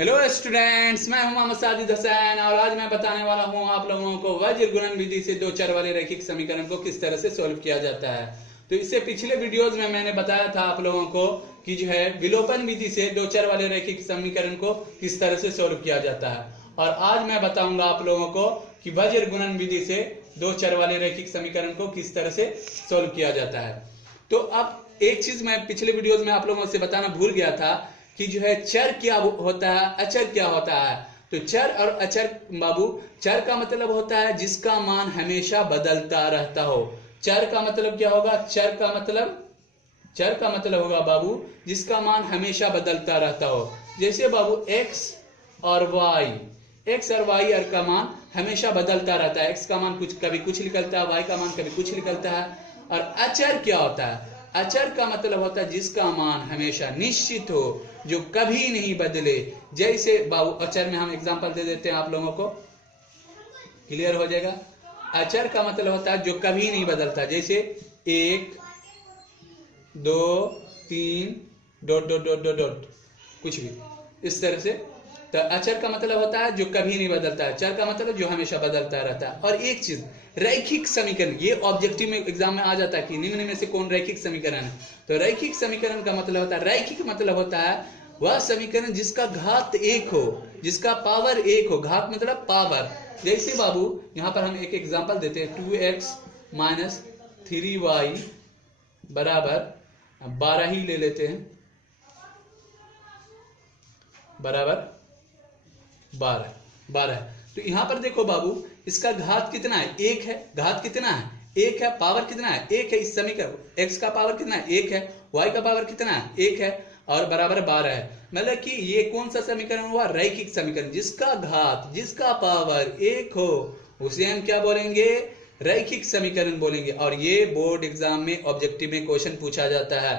Hello students, मैं हूं मोहम्मद साजिद हुसैन और आज मैं बताने वाला हूं आप लोगों को वज्र गुणन विधि से दो चर वाले रैखिक समीकरण को किस तरह से सॉल्व किया जाता है। तो इससे पिछले वीडियोस में मैंने बताया था आप लोगों को कि जो है विलोपन विधि से दो चर वाले रैखिक समीकरण को किस तरह से सॉल्व किया जाता है, और आज मैं बताऊंगा आप लोगों को कि वज्र गुणन विधि से दो चर वाले रैखिक समीकरण को किस तरह से सॉल्व किया जाता है। तो अब एक चीज मैं पिछले वीडियोस में आप लोगों से बताना भूल गया था कि जो है चर क्या होता है, अचर क्या होता है। तो चर और अचर बाबू, चर का मतलब होता है जिसका मान हमेशा बदलता रहता हो। चर का मतलब क्या होगा? चर का मतलब होगा बाबू जिसका मान हमेशा बदलता रहता हो। जैसे बाबू x और y का मान हमेशा बदलता रहता है। x का मान कभी कुछ निकलता है, y का मान कभी कुछ निकलता है। और अचर क्या होता है? अचर का मतलब होता है जिसका मान हमेशा निश्चित हो, जो कभी नहीं बदले। जैसे बाबू अचर में हम एग्जांपल दे देते हैं, आप लोगों को क्लियर हो जाएगा। अचर का मतलब होता है जो कभी नहीं बदलता, जैसे 1 2 3 dot dot dot dot dot कुछ भी इस तरह से। तो अचर का मतलब होता है जो कभी नहीं बदलता है, चर का मतलब जो हमेशा बदलता रहता है। और एक चीज रैखिक समीकरण, ये ऑब्जेक्टिव में एग्जाम में आ जाता है कि निम्न में से कौन रैखिक समीकरण है। तो रैखिक समीकरण का मतलब होता है, रैखिक मतलब होता है वह समीकरण जिसका घात एक हो, जिसका पावर एक हो। घात मतलब पावर। जैसे बाबू यहां पर हम एक एग्जांपल देते हैं, 2x माइनस 3y बराबर 12 ही ले लेते हैं, बराबर 12। तो यहां पर देखो बाबू इसका घात कितना है? एक है। घात कितना है? एक है। पावर कितना है? एक है। इस समीकरण x का पावर कितना है? एक है। y का पावर कितना है? एक है। और बराबर 12 है। मतलब कि ये कौन सा समीकरण हुआ? रैखिक समीकरण। जिसका घात, जिसका पावर एक हो उसे हम क्या बोलेंगे? रैखिक समीकरण बोलेंगे। और ये बोर्ड एग्जाम में ऑब्जेक्टिव में क्वेश्चन पूछा जाता है।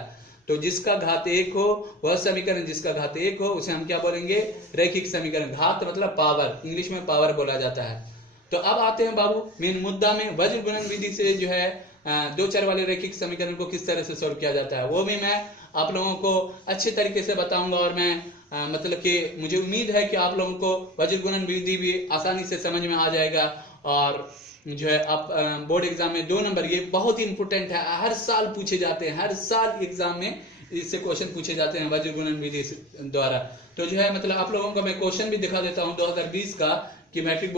तो जिसका घात एक हो वह समीकरण, जिसका घात एक हो उसे हम क्या बोलेंगे? रैखिक समीकरण। घात मतलब पावर, इंग्लिश में पावर बोला जाता है। तो अब आते हैं बाबू मेन मुद्दा में। वज्र गुणन विधि से जो है दो चर वाले रैखिक समीकरण को किस तरह से सॉल्व किया जाता है, वो भी मैं आप लोगों को अच्छे तरीके से बताऊंगा। और मैं मतलब कि मुझे उम्मीद है कि आप लोगों को वज्र गुणन विधि भी आसानी से समझ में आ जाएगा। और जो है आप बोर्ड एग्जाम में 2 नंबर, ये बहुत ही इंपोर्टेंट है, हर साल पूछे जाते हैं, हर साल एग्जाम में इससे क्वेश्चन पूछे जाते हैं वज्र गुणन विधि द्वारा। तो जो है मतलब आप लोगों को मैं क्वेश्चन भी दिखा देता हूं 2020 का, कि मैट्रिक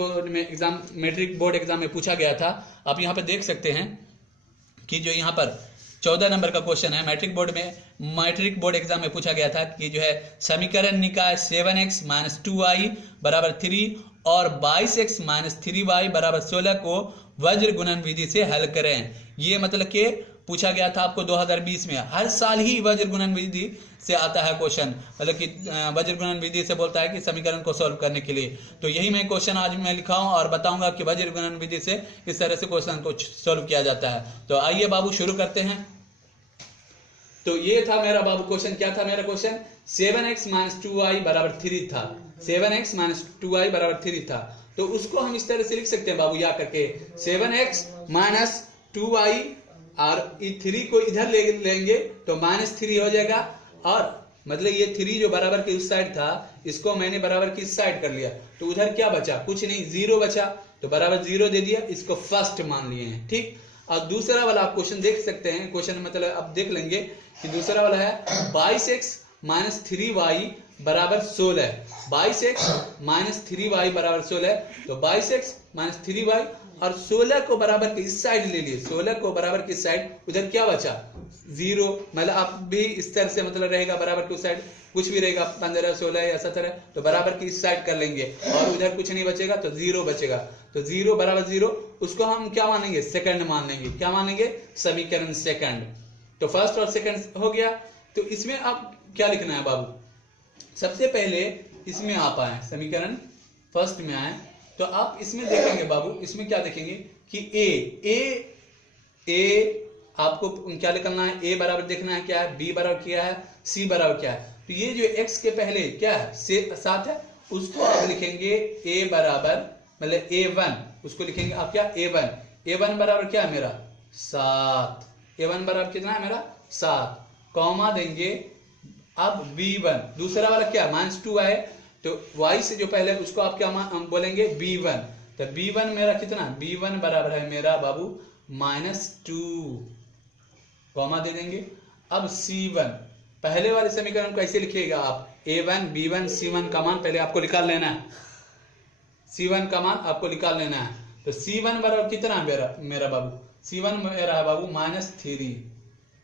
बोर्ड एग्जाम में पूछा गया था। आप यहाँ पे देख सकते हैं कि जो यहाँ पर 14 नंबर का क्वेश्चन है, मैट्रिक बोर्ड एग्जाम में पूछा गया था कि जो है समीकरण निकाय 7x माइनस 2y बराबर 3 और 22x माइनस 3y बराबर 16 को वज्र गुणन विधि से हल करें। ये मतलब कि पूछा गया था आपको 2020 में। हर साल ही वज्र गुणन विधि से आता है क्वेश्चन, मतलब कि वज्र गुणन विधि से बोलता है कि समीकरण को सॉल्व करने के लिए। तो यही मैं क्वेश्चन आज मैं लिखा हूं और बताऊंगा कि वज्र गुणन विधि से किस तरह से क्वेश्चन को सॉल्व किया जाता है। तो आइए बाबू शुरू करते हैं। तो ये था मेरा बाबू क्वेश्चन। क्या था मेरा क्वेश्चन? 7x माइनस 2y बराबर 3 था। 7x माइनस 2y बराबर 3 था। तो उसको हम इस तरह से लिख सकते हैं बाबू, या करके 7x माइनस 2y और 3 को इधर ले लेंगे तो माइनस 3 हो जाएगा। और मतलब ये 3 जो बराबर के उस साइड था, इसको मैंने बराबर की इस साइड कर लिया, तो उधर क्या बचा? कुछ नहीं, 0 बचा। तो बराबर 0 दे दिया, इसको फर्स्ट मान लिए हैं। ठीक। और दूसरा वाला आप क्वेश्चन देख सकते हैं। क्वेश्चन मतलब आप देख लेंगे कि दूसरा वाला है 22x माइनस 3y बराबर 16। 22x माइनस 3y बराबर 16। तो 22x माइनस 3y और 16 को बराबर के इस साइड ले लिए। 16 को बराबर की साइड, उधर क्या बचा? 0। मतलब आप भी इस तरह से मतलब रहेगा बराबर की उस साइड, कुछ भी रहेगा 15 16 या 17, तो बराबर की इस साइड कर लेंगे और उधर कुछ नहीं बचेगा तो 0 बचेगा। तो 0 बराबर 0, उसको हम क्या मानेंगे? सेकंड मान लेंगे। क्या मानेंगे? समीकरण सेकंड। तो फर्स्ट और सेकंड हो गया। तो इसमें आप क्या लिखना है बाबू? सबसे पहले इसमें आप आए, समीकरण फर्स्ट में आए, तो आप इसमें देखेंगे बाबू, इसमें क्या देखेंगे कि ए आपको क्या निकलना है? ए बराबर देखना है क्या है, बी बराबर क्या है, सी बराबर क्या है। तो ये जो x के पहले क्या है? 7 है, उसको आप लिखेंगे ए बराबर मतलब a1, उसको लिखेंगे आप क्या? a1 बराबर क्या है मेरा? 7। a1 बराबर कितना है मेरा? 7। कॉमा देंगे अब b1, दूसरा वाला क्या? -2 आए, तो y से जो पहले उसको आप क्या हम बोलेंगे b1। तो b1 मेरा कितना, b1 बराबर है मेरा बाबू -2, कॉमा दे देंगे। अब c1 पहले वाले समीकरण को ऐसे लिखिएगा आप, a1 b1 c1 का मान पहले आपको निकाल लेना है, c1 का मान आपको निकाल लेना है। तो c1 बराबर कितना है मेरा बाबू, c1 मेरा है बाबू -3।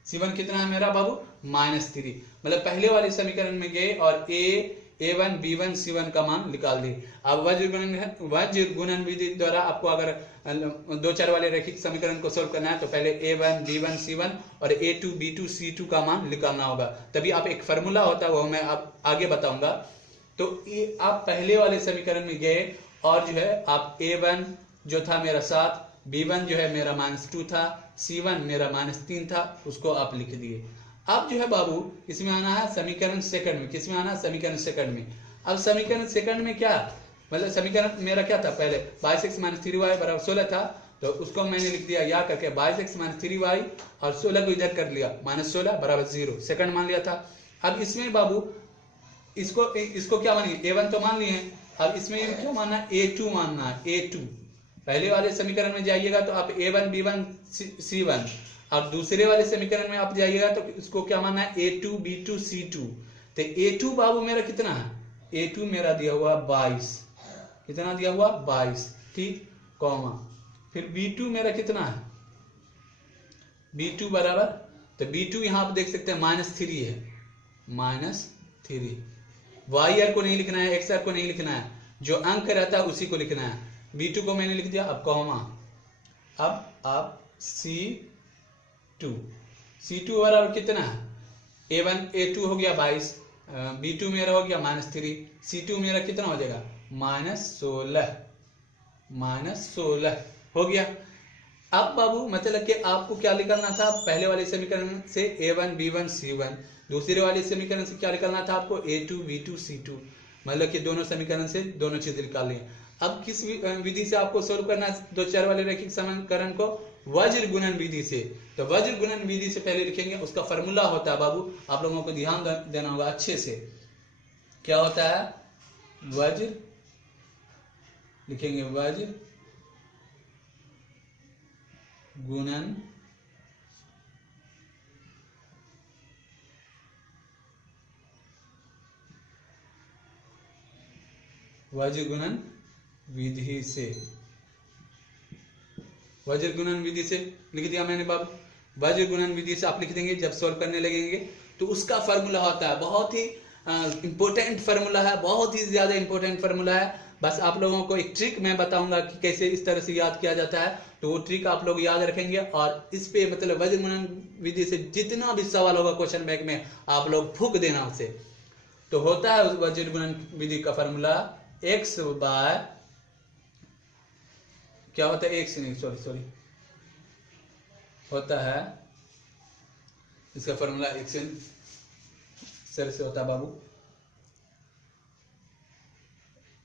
c1 कितना है मेरा बाबू -3। मतलब पहले वाले समीकरण में गए और a1 b1 c1 का मान निकाल दिए। अब वज्र गुणन विधि द्वारा आपको अगर 2-4 वाले रैखिक समीकरण को सोल्व करना है तो पहले a1 b1 c1 और a2 b2 c2 का मान निकालना होगा। तभी आप एक फार्मूला होता है वो मैं आप आगे बताऊंगा। तो आप पहले वाले समीकरण में गए और जो है आप a1 जो था मेरा 7, b1 जो है मेरा -2 था, c1 मेरा -3 था, उसको आप लिख दिए। अब जो है बाबू इसमें आना है समीकरण सेकंड में। किसमें आना है, समीकरण सेकंड में। अब समीकरण सेकंड में क्या, मतलब समीकरण मेरा क्या था, पहले 22x - 3y बराबर 16 था, तो उसको मैंने लिख दिया या करके 22x - 3y और 16 को इधर कर लिया, -16 बराबर 0, सेकंड मान लिया था। अब इसमें बाबू इसको क्या मानेंगे, a1 तो मान लिए हैं, अब इसमें क्या मानना है, a2 मानना है, a2। पहले वाले समीकरण में जाइएगा तो आप a1 b1 c1, अब दूसरे वाले समीकरण में आप जाइएगा तो इसको क्या मानना है, a2 b2 c2। तो a2 बाबू मेरा कितना है, a2 मेरा दिया हुआ 22, कितना दिया हुआ 22, ठीक, कॉमा फिर b2 मेरा कितना है, b2 बराबर, तो b2 यहां आप देख सकते हैं -3 है, -3। y को नहीं लिखना है, x को नहीं लिखना है, जो अंक रहता है उसी को लिखना है। b2 को मैंने लिख दिया, अब कॉमा, अब आप c2 बराबर कितना है, a2 हो गया 22, b2 मेरा हो गया -3, c2 मेरा कितना हो जाएगा -16 हो गया। अब बाबू मतलब कि आपको क्या निकालना था, पहले वाले समीकरण से a1 b1 c1, दूसरे वाले समीकरण से क्या निकालना था आपको, a2 b2 c2, मतलब कि दोनों समीकरण से दोनों चीजें निकाल ली। अब किस विधि से आपको सोल्व करना है 2-4 वाले रैखिक समीकरण को, वज्र गुणन विधि से। तो वज्र गुणन विधि से पहले लिखेंगे, उसका फॉर्मूला होता है बाबू, आप लोगों को ध्यान देना होगा अच्छे से। क्या होता है, वज्र लिखेंगे, वज्र गुणन वज्र गुणन विधि से, वज्र गुणन विधि से लिख दिया मैंने बाबू। वज्र गुणन विधि से आप लिख देंगे, जब सॉल्व करने लगेंगे तो उसका फार्मूला होता है, बहुत ही इंपॉर्टेंट फार्मूला है, बहुत ही ज्यादा इंपॉर्टेंट फार्मूला है। बस आप लोगों को एक ट्रिक मैं बताऊंगा कि कैसे इस तरह से याद किया जाता है, तो वो ट्रिक आप लोग याद रखेंगे और इस पे मतलब वज्र गुणन विधि से जितना भी सवाल होगा क्वेश्चन बैंक में आप लोग फूक देना उसे। तो होता है वज्र गुणन विधि का फार्मूला x बाय, क्या होता है, x नहीं सॉरी होता है, इसका फार्मूला x सर से होता है बाबू,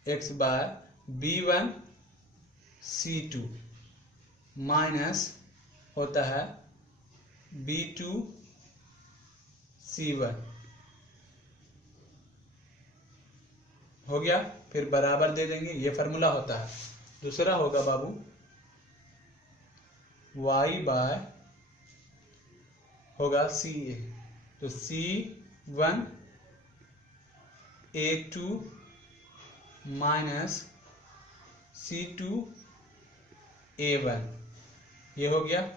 x bye b1 c2 minus होता है b2 c1, हो गया, फिर बराबर दे देंगे, ये फार्मूला होता है। दूसरा होगा बाबू y बाय होगा ca, तो c1 a2 minus c2 a1, ये हो गया।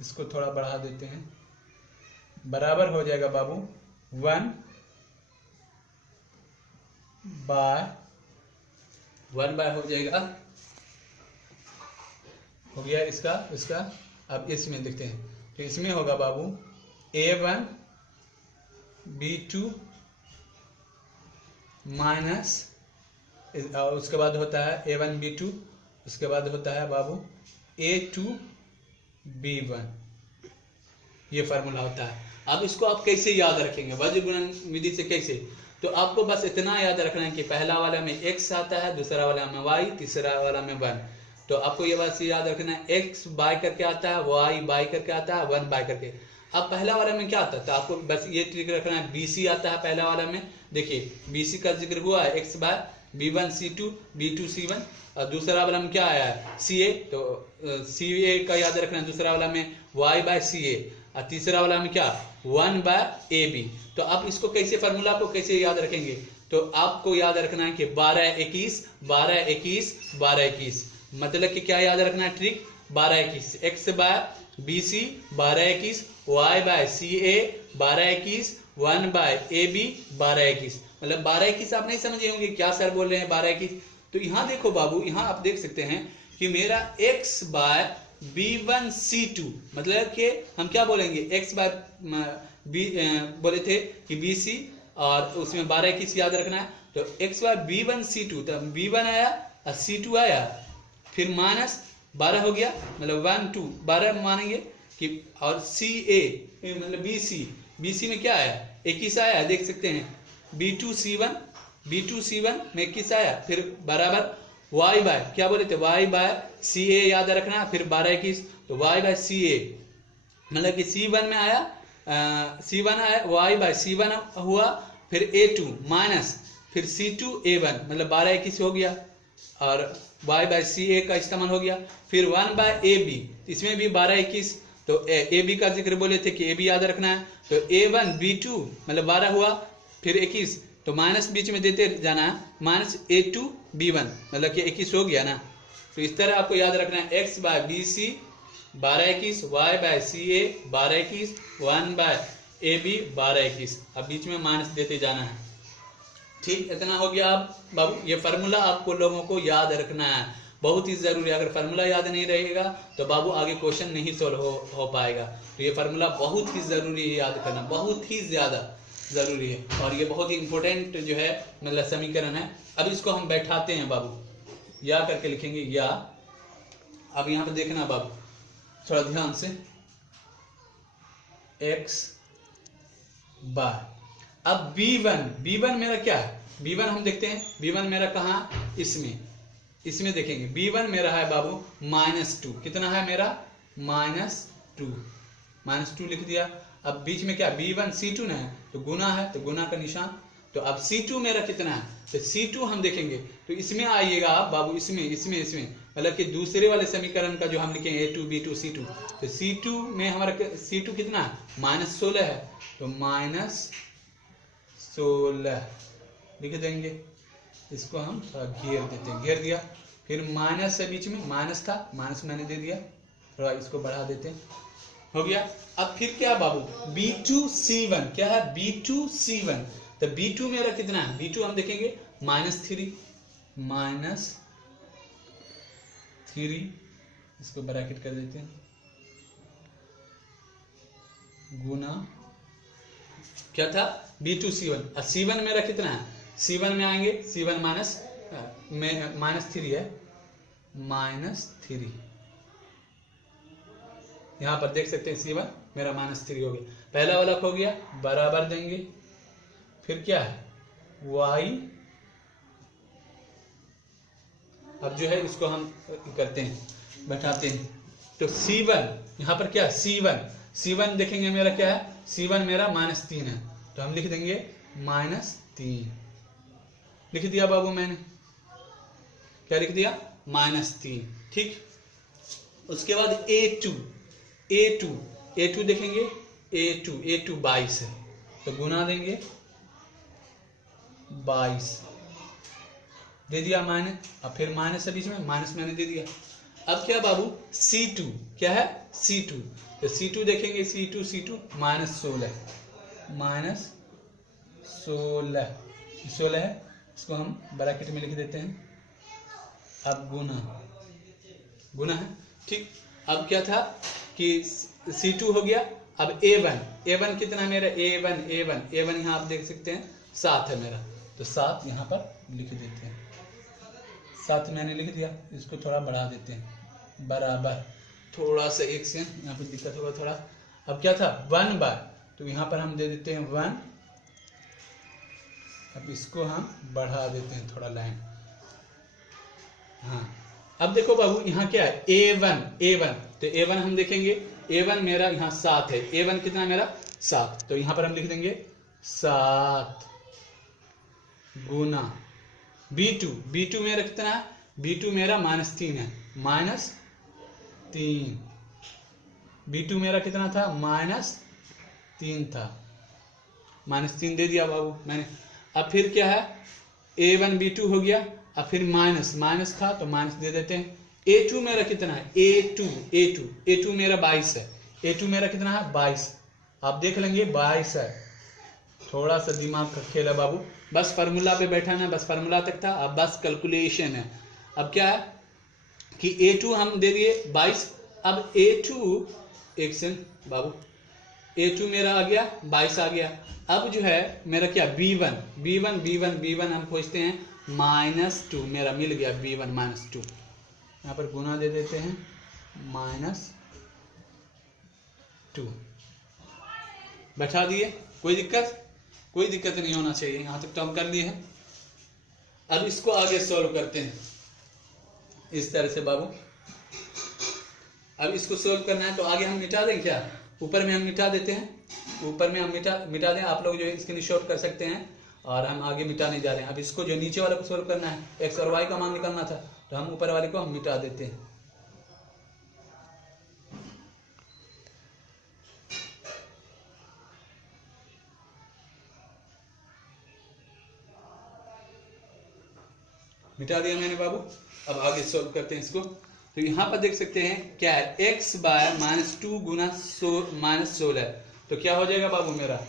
इसको थोड़ा बढ़ा देते हैं, बराबर हो जाएगा बाबू 1 बाय हो जाएगा, हो गया इसका। अब इसमें देखते हैं, तो इसमें होगा बाबू a1 b2 माइनस, उसके बाद होता है a1 b2, उसके बाद होता है बाबू a2 b1, ये फार्मूला होता है। अब इसको आप कैसे याद रखेंगे वज्र गुणन विधि से, कैसे, तो आपको बस इतना याद रखना है कि पहला वाला में x आता है, दूसरा वाला में y, तीसरा वाला में 1। तो आपको ये बात याद रखना है, x बाय करके आता है, y बाय करके आता है, 1 बाय करके। अब पहला वाला में क्या आता है, तो आपको बस ये ट्रिक रखना है, BC आता है पहला वाला में। देखिए BC का जिक्र हुआ है x बाय B1C2 B2C1, और दूसरा वाला में क्या आया है CA, तो CA का याद रखना है दूसरा वाला में y बाय CA, और तीसरा वाला में क्या 1 बाय AB। तो अब इसको कैसे फार्मूला को कैसे याद रखेंगे, तो आपको याद रखना है कि 12 21 12 21 12 21, मतलब कि क्या याद रखना है trick 12 21, x by BC 12 21, y by CA 12 21, 1 by AB 12 21। मतलब 12 21 आप नहीं समझे होंगे क्या सर बोल रहे हैं 12 21। तो यहाँ देखो बाबू, यहाँ आप देख सकते हैं कि मेरा x बाय B1C2, मतलब कि हम क्या बोलेंगे x बाय बोले थे कि BC और उसमें 12 21 याद रखना है, तो x बाय B1C2, तो B1 आया और C2 आया, फिर माइनस 12 हो गया, मतलब 1 2 12 मानेंगे कि, और CA मतलब BC में क्या आया 21 आया, देख सकते हैं B2C1 में 21 आया, फिर बराबर y बाय क्या बोले थे y बाय CA याद रखना, फिर 12 21, तो y बाय CA मतलब कि C1 में आया C1 आया, y बाय C1 हुआ, फिर A2 माइनस फिर C2 A1 मतलब 12 21 हो गया, और y बाय CA का इस्तेमाल हो गया, फिर 1 बाय AB, इसमें भी 12 21, तो AB का जिक्र बोले थे कि AB याद रखना है, तो A1 B2 मतलब 12 हुआ, फिर 21, तो माइनस बीच में देते जाना है, माइनस A2 B1 मतलब कि 21 हो गया ना। तो इस तरह आपको याद रखना है x by BC 12 21, y by CA 12 21, 1 by AB 12 21, अब बीच में माइनस देते जाना है। ठीक, इतना हो गया आप बाबू। ये फार्मूला आपको लोगों को याद रखना है, बहुत ही जरूरी है। अगर फार्मूला याद नहीं रहेगा तो बाबू आगे क्वेश्चन नहीं सोल्व हो पाएगा। तो ये फार्मूला बहुत ही जरूरी है याद करना, बहुत ही ज्यादा जरूरी है, और ये बहुत ही इंपॉर्टेंट जो है मतलब समीकरण है। अब इसको हम बैठाते हैं बाबू, या करके लिखेंगे या। अब यहाँ पे देखना बाबू थोड़ा ध्यान से, x बाय अब B1 मेरा क्या है, B1 हम देखते हैं, B1 मेरा कहाँ इसमें देखेंगे, B1 मेरा है बाबू -2, कितना है मेरा -2 लिख दिया। अब बीच में क्या B1 C2 ना है, तो गुना है, तो गुना का निशान, तो अब C2 मेरा कितना है, तो C2 हम देखेंगे, तो इसमें आइएगा आप बाबू, इसमें मतलब कि दूसरे वाले समीकरण का जो हम लिखेंगे A2 B2 C2, तो C2 में हमारा C2 कितना है -16 है, तो -16 लिख देंगे। इसको हम थोड़ा घेर देते हैं, घेर दिया, फिर माइनस है, बीच में माइनस था, माइनस मैंने दे दिया, थोड़ा इसको बढ़ा देते हैं, हो गया। अब फिर क्या बाबू B2C1, क्या है B2C1, तो B2 मेरा कितना है, B2 हम देखेंगे -3, इसको ब्रैकेट कर देते हैं, गुना क्या था B2C1, और C1 मेरा कितना है, C1 में आएंगे, C1 -3 है, -3 यहां पर देख सकते हैं, C1 मेरा -3 हो गया, पहला वाला हो गया, बराबर देंगे, फिर क्या है y, अब जो है इसको हम करते हैं, बैठाते हैं, तो C1 यहां पर क्या है C1 देखेंगे मेरा क्या है, C1 मेरा -3 है, तो हम लिख देंगे -3, लिख दिया बाबू मैंने, क्या लिख दिया -3। ठीक, उसके बाद A2 देखेंगे, A2 22 है, तो गुना देंगे 22 दे दिया माइनस, अब फिर माइनस है बीच में, माइनस मैंने दे दिया। अब क्या बाबू C2, क्या है C2, तो C2 देखेंगे, C2 -16 है, इसको हम ब्रैकेट में लिख देते हैं, अब गुना है। ठीक, अब क्या था कि C2 हो गया, अब A1 कितना है मेरा, A1 यहाँ आप देख सकते हैं 7 है मेरा, तो 7 यहाँ पर लिख देते हैं, 7 मैंने लिख दिया, इसको थोड़ा बढ़ा देते हैं, बराबर, थोड़ा सा एक से यहाँ पर दिक्कत होगा थोड़ा। अब क्या था 1 बाय, तो यहाँ पर हम दे देते हैं 1, अब इसको हम बढ़ा देते हैं थोड़ा लाइन, हाँ। अब देखो बाबू यहाँ क्या है A1, तो A1 हम देखेंगे, A1 मेरा यहाँ 7 है, A1 कितना मेरा 7, तो यहाँ पर हम लिख देंगे 7 गुना B2 मेरा कितना है, B2 मेरा -3 है, -3, B2 मेरा कितना था, -3 था, -3 दे दिया बाबू मैंने। अब फिर क्या है, A1 B2 हो गया, अब फिर माइनस था तो माइनस दे देते हैं। A2 मेरा कितना है, A2 मेरा 22 है, A2 मेरा कितना है 22, आप देख लेंगे 22 है। थोड़ा सा दिमाग का खेल है बाबू, बस फार्मूला पे बैठा ना, बस फार्मूला तक था, अब बस कैलकुलेशन है। अब क्या है कि A2 हम दे दिए 22, अब A2 एक सेकंड बाबू, A2 मेरा आ गया 22 आ गया। अब जो है मेरा क्या B1 हम खोजते हैं -2, मेरा मिल गया B1 -2, यहाँ पर गुना दे देते हैं -2, बैठा दिए, कोई दिक्कत नहीं होना चाहिए, यहाँ तक तो हम कर लिए हैं। अब इसको आगे सॉल्व करते हैं इस तरह से बाबू। अब इसको सॉल्व करना है तो आगे हम मिटा दें क्या, ऊपर में हम मिटा देते हैं, ऊपर में हम मिटा दें, आप लोग जो है स्क्रीनशॉट कर सकते हैं, और हम आगे मिटाने जा रहे हैं। अब इसको जो नीचे वाले को सॉल्व करना है, एक्स और वाई का मान निकालना था, तो हम ऊपर वाले को हम मिटा देते हैं। मिटा दिया मैंने बाबू। अब आगे सॉल्व करते हैं इसको। तो यहाँ पर देख सकते हैं क्या है, x बाय -2 गुना -16, तो क्या हो जाएगा बाबू, मेरा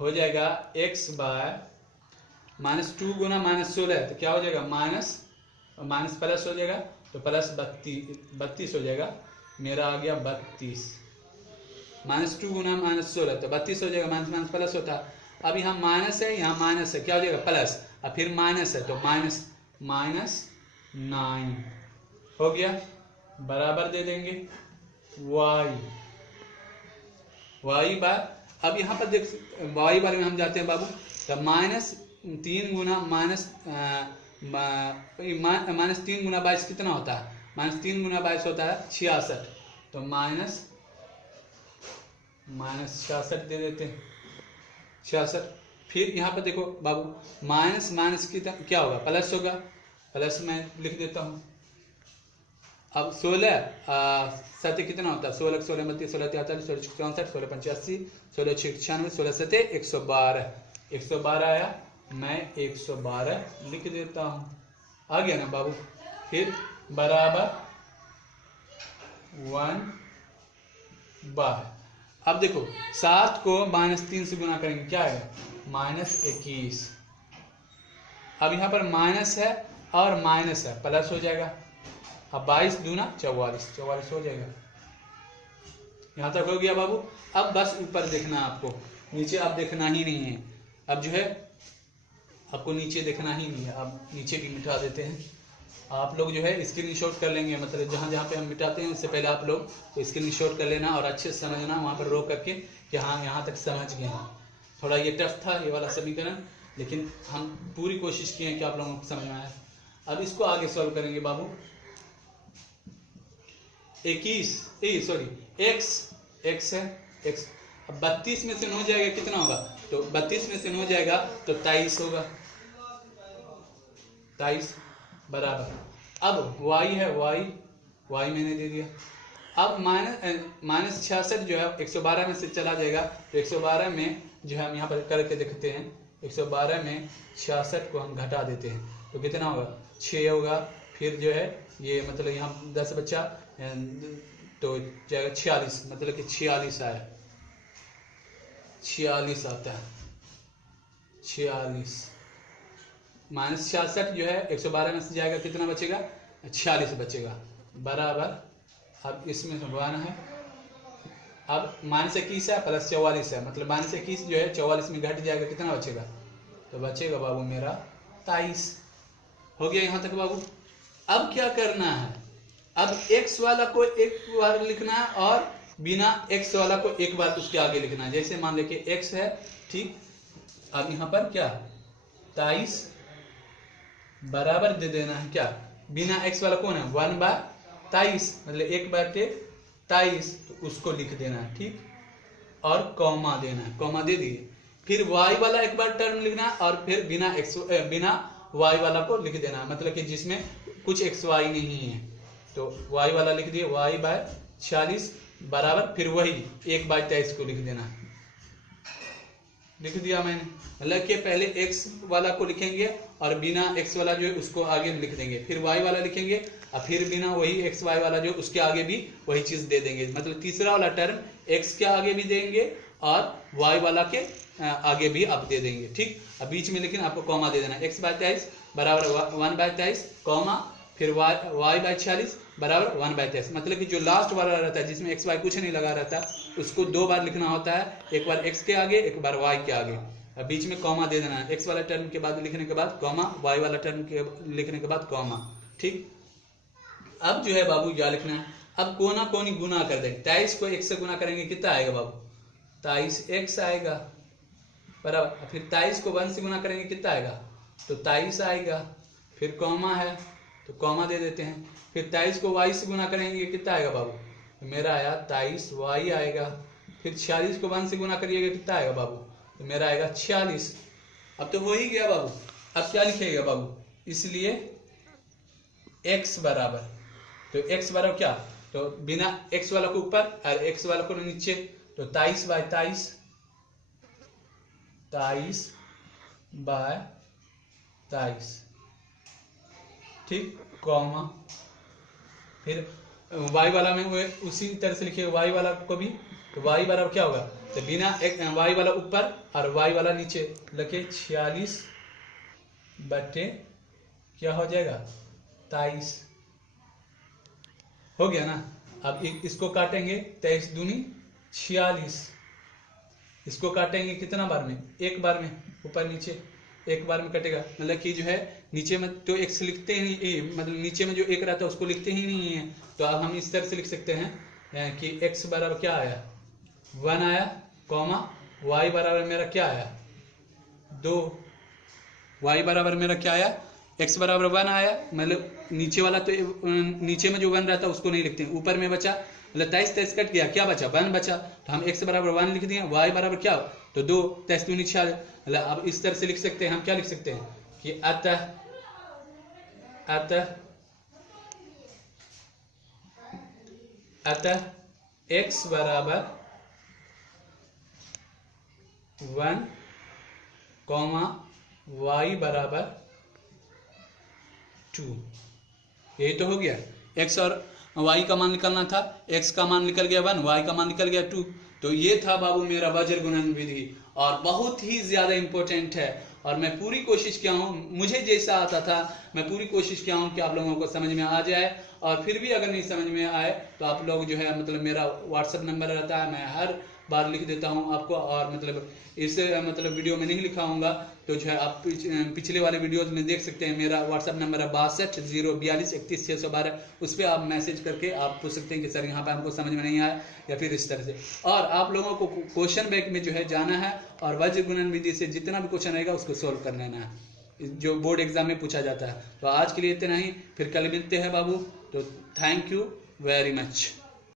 हो जाएगा x बाय -2 गुना -16, तो क्या हो जाएगा माइनस प्लस हो जाएगा, तो प्लस 32 हो जाएगा, मेरा आ गया 32, -2 गुना -16 तो 32 हो जाएगा, माइनस प्लस होता। अब यहाँ माइनस है, यहाँ माइनस है, क्या हो जाएगा प्लस, अब फिर माइनस है तो -9 हो गया, बराबर दे देंगे y बार। अब यहाँ पर देख y बार में हम जाते हैं बाबू, तो -3 गुना -3 गुना 22 कितना होता है, -3 गुना 22 होता है 66, तो -66 दे देते हैं 66। फिर यहाँ पर देखो बाबू माइनस कितना क्या होगा, प्लस होगा, प्लस मैं लिख देता हूँ। अब 16 7 कितना होता है, 16 16 32 16 43 16 64 16 85 16 96 16 7 112 आया, मैं 112 लिख देता हूँ, आ गया ना बाबू। फिर बराबर 1 बार। अब देखो 7 को -3 से गुना करेंगे, क्या है -21। अब यहाँ पर माइनस है और माइनस है, प्लस हो जाएगा, अब 22 दूना 44 हो जाएगा। यहाँ तक हो गया बाबू। अब बस ऊपर देखना है आपको, नीचे आप देखना ही नहीं है। अब जो है आपको नीचे देखना ही नहीं है, अब नीचे भी मिटा देते हैं। आप लोग जो है स्क्रीनशॉट कर लेंगे, मतलब जहाँ जहाँ पे हम मिटाते हैं उससे पहले आप लोग तो स्क्रीनशॉट कर लेना और अच्छे से समझना, वहाँ पर रोक करके कि हाँ यहाँ तक समझ गए हैं। थोड़ा ये टफ था ये वाला समीकरण, लेकिन हम पूरी कोशिश किए हैं कि आप लोगों को समझ में आए। अब इसको आगे सॉल्व करेंगे बाबू। 21 x है, x अब 32 में से 9 जाएगा कितना होगा, तो 32 में से 9 जाएगा तो 23 होगा, 23 बराबर। अब y है, y मैंने दे दिया। अब -66 जो है 112 में से चला जाएगा, तो 112 में जो है हम यहाँ पर करके देखते हैं, 112 में 66 को हम घटा देते हैं तो कितना होगा 6 होगा। फिर जो है ये मतलब यहाँ 10 बच्चा तो जाएगा 46, मतलब कि 46 आया, 46 आता है, 46 -66 जो है 112 में से जाएगा कितना बचेगा 46 बचेगा, बराबर। अब इसमें 1 है, अब -21 है प्लस 44 है, मतलब -21 जो है 44 में घट जाएगा, कितना बचेगा, तो बचेगा बाबू मेरा 23। हो गया यहाँ तक बाबू। अब क्या करना है, अब x वाला को एक बार लिखना है और बिना x वाला को एक बार उसके आगे लिखना है। जैसे मान लेके x है, ठीक, अब यहाँ पर क्या 23 बराबर दे देना है, क्या बिना x वाला कौन है 1/23, मतलब 1/23, 23, तो उसको लिख देना है, ठीक, और कॉमा देना है, कॉमा दे दिए। फिर y वाला एक बार टर्म लिखना है और फिर बिना y वाला को लिख देना है, मतलब कि जिसमें कुछ xy नहीं है, तो y वाला लिख दिए, y/46 बराबर फिर वही 1/23 को लिख देना है, लिख दिया मैंने। मतलब कि पहले x वाला को लिखेंगे और बिना x वाला जो है उसको आगे लिख देंगे, फिर y वाला लिखेंगे और फिर बिना वही xy वाला जो उसके आगे भी वही चीज दे देंगे। मतलब तीसरा वाला टर्म x के आगे भी देंगे और y वाला के आगे भी आप दे देंगे, ठीक। अब बीच में लेकिन आपको कॉमा दे देना, x/23 बराबर 1/23 कॉमा फिर y/46 बराबर 1/23। मतलब कि जो लास्ट वाला रहता है जिसमें xy कुछ नहीं लगा रहता उसको 2 बार लिखना होता है, एक बार x के आगे एक बार y के आगे, अब बीच में कॉमा दे देना है, x वाला टर्म के बाद लिखने के बाद कॉमा, y वाला टर्म के लिखने के बाद कॉमा, ठीक। अब जो है बाबू क्या लिखना है, अब कोना कोनी गुना कर देंगे, 23 को 1 से गुना करेंगे कितना आएगा बाबू, 23x आएगा बराबर, फिर 23 को 1 से गुना करेंगे कितना आएगा, तो 23 आएगा, फिर कॉमा है तो कॉमा दे देते हैं, फिर 23 को y से गुना करेंगे कितना आएगा बाबू, तो मेरा आया 23y आएगा, फिर 46 को 1 से गुना करिएगा कितना आएगा बाबू, तो मेरा आएगा 46। अब तो हो ही गया बाबू, अब क्या लिखेगा बाबू, इसलिए x बराबर, तो x बराबर क्या, तो बिना x वाला को ऊपर और x वाला को नीचे, तो 23/23 ठीक, कॉमा, फिर y वाला में वो उसी तरह से लिखिए y वाला को भी, तो y बराबर क्या होगा, तो बिना y वाला ऊपर और y वाला नीचे लिखे 46 बटे क्या हो जाएगा 23, हो गया ना। अब इसको काटेंगे, 23 दूनी 46, इसको काटेंगे कितना बार में, एक बार में, ऊपर नीचे एक बार में कटेगा, मतलब कि जो है नीचे में तो x लिखते ही नहीं, मतलब नीचे में जो एक रहता है उसको लिखते ही नहीं है, तो अब हम इस तरह से लिख सकते हैं कि x बराबर क्या आया 1 आया, कॉमा y बराबर मेरा क्या आया 2, y बराबर मेरा क्या आया, x बराबर 1 आया, मतलब नीचे वाला तो नीचे में जो 1 रहता है उसको नहीं लिखते, ऊपर में बचा, मतलब 23 कट गया, क्या बचा 1 बचा, तो हम x बराबर 1 लिख दिए, y बराबर क्या तो 2, 23 दूनी 46, मतलब अब इस तरह से लिख सकते हैं, हम क्या लिख सकते हैं कि अतः x बराबर 1 कॉमा y बराबर 2, यही तो हो गया। x और y का मान निकालना था, x का मान निकल गया 1, y का मान निकल गया 2, तो ये था बाबू मेरा वज्र गुणन विधि, और बहुत ही ज्यादा इंपॉर्टेंट है, और मैं पूरी कोशिश किया हूँ, मुझे जैसा आता था मैं पूरी कोशिश किया हूँ कि आप लोगों को समझ में आ जाए, और फिर भी अगर नहीं समझ में आए तो आप लोग जो है मतलब मेरा व्हाट्सएप नंबर रहता है, मैं हर बार लिख देता हूँ आपको, और मतलब इस मतलब वीडियो में नहीं लिखाऊंगा, तो जो है आप पिछले वाले वीडियोज में देख सकते हैं, मेरा व्हाट्सएप नंबर है 62 042 31 612, उस पर आप मैसेज करके आप पूछ सकते हैं कि सर यहाँ पे हमको समझ में नहीं आया, या फिर इस तरह से। और आप लोगों को क्वेश्चन बैंक में जो है जाना है और वज्र गुणन विधि से जितना भी क्वेश्चन रहेगा उसको सोल्व कर लेना है, जो बोर्ड एग्जाम में पूछा जाता है। तो आज के लिए इतना ही, फिर कल मिलते हैं बाबू, तो थैंक यू वेरी मच।